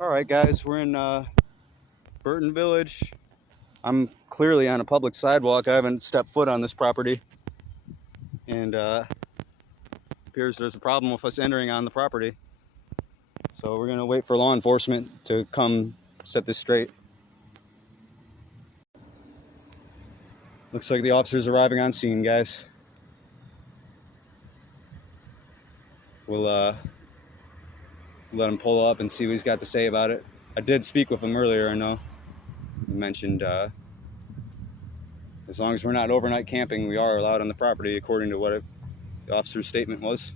All right, guys, we're in Burton Village. I'm clearly on a public sidewalk. I haven't stepped foot on this property, and appears there's a problem with us entering on the property. So we're gonna wait for law enforcement to come set this straight. Looks like the officer's arriving on scene, guys. We'll let him pull up and see what he's got to say about it. I did speak with him earlier. I know he mentioned as long as we're not overnight camping, we are allowed on the property, according to what the officer's statement was.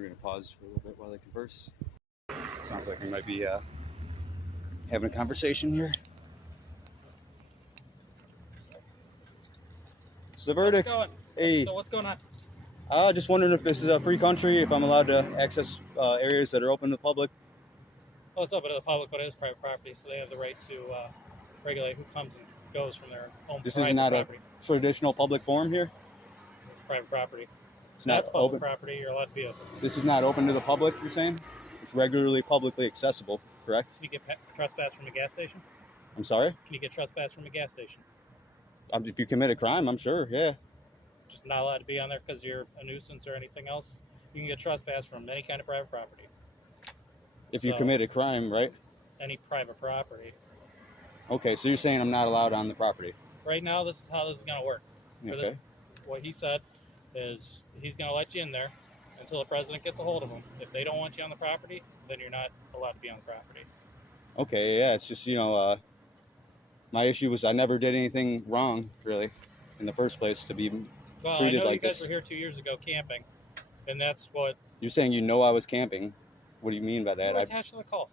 We're gonna pause for a little bit while they converse. Sounds like we might be having a conversation here. It's the verdict. Hey, So what's going on? just wondering if this is a free country, if I'm allowed to access areas that are open to the public. Well, it's open to the public, but it is private property, so they have the right to regulate who comes and goes from their own This private is not property. a traditional public forum here. This is private property. It's not That's public open. property. You're allowed to be open. This is not open to the public, you're saying? It's regularly publicly accessible, correct? Can you get trespass from a gas station? I'm sorry? Can you get trespass from a gas station? If you commit a crime, I'm sure, yeah. Just not allowed to be on there because you're a nuisance or anything else. You can get trespass from any kind of private property. If you commit a crime, right? Any private property. Okay, so you're saying I'm not allowed on the property. Right now, this is how this is going to work. Okay. What he said is he's going to let you in there until the president gets a hold of him. If they don't want you on the property, then you're not allowed to be on the property. Okay, yeah, it's just, my issue was I never did anything wrong, really, in the first place to be Well, treated I know like you guys this. were here 2 years ago camping, and that's what... You're saying you know I was camping. What do you mean by that? We're attached to the call.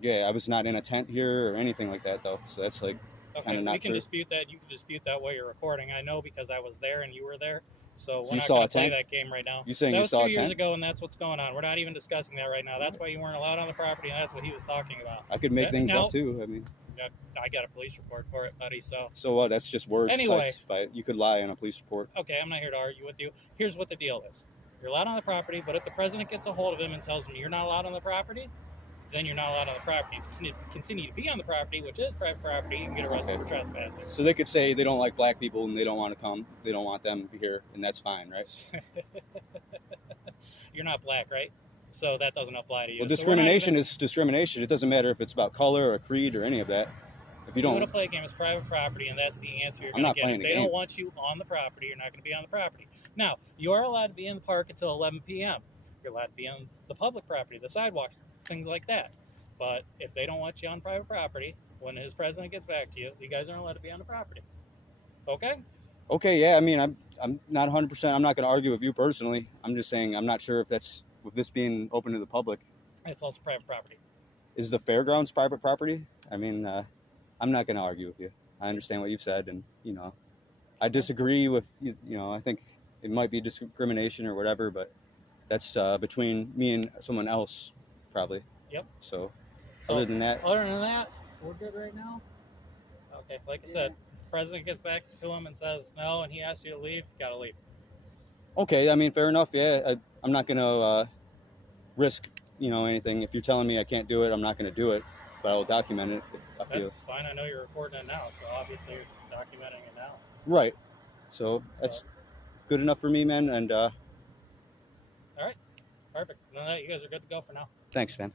Yeah, I was not in a tent here or anything like that, though. So that's like Okay, kind of not we can true. dispute that. You can dispute that while you're recording. I know because I was there and you were there. So we're you not saw going a to play tent? that game right now. You saying that you was saw 2 a years tent? ago, and that's what's going on. We're not even discussing that right now. That's why you weren't allowed on the property, and that's what he was talking about. I could make things now, up too. I mean, I got a police report for it, buddy. So what? That's just words. Anyway. typed by, you could lie in a police report. okay, I'm not here to argue with you. Here's what the deal is: you're allowed on the property, but if the president gets a hold of him and tells him you're not allowed on the property, then you're not allowed on the property. If you continue to be on the property, which is private property, you can get arrested for trespassing. So they could say they don't like black people and they don't want to come. They don't want them here, and that's fine, right? You're not black, right? So that doesn't apply to you. Well, So discrimination is discrimination. It doesn't matter if it's about color or creed or any of that. If you You're going don't, to play a game. It's private property, and that's the answer you're I'm going not to get. playing If a they game. don't want you on the property, you're not going to be on the property. Now, you are allowed to be in the park until 11 p.m. You're allowed to be on the public property, the sidewalks, things like that. But if they don't want you on private property, when his president gets back to you, you guys aren't allowed to be on the property. Okay? okay, yeah. I mean, I'm not 100%. I'm not going to argue with you personally. I'm just saying I'm not sure if that's with this being open to the public. It's also private property. Is the fairgrounds private property? I mean, I'm not going to argue with you. I understand what you've said, and I disagree with you. I think it might be discrimination or whatever, but that's between me and someone else, probably. Yep. So, other than that, we're good right now. Okay, like I said, if the president gets back to him and says no, and he asks you to leave, you gotta leave. okay. I mean, fair enough. Yeah, I'm not going to risk anything. If you're telling me I can't do it, I'm not going to do it. But I'll document it if I feel. That's fine. I know you're recording it now, so obviously you're documenting it now. Right. So that's good enough for me, man. And All right, perfect. No, you guys are good to go for now. thanks, man.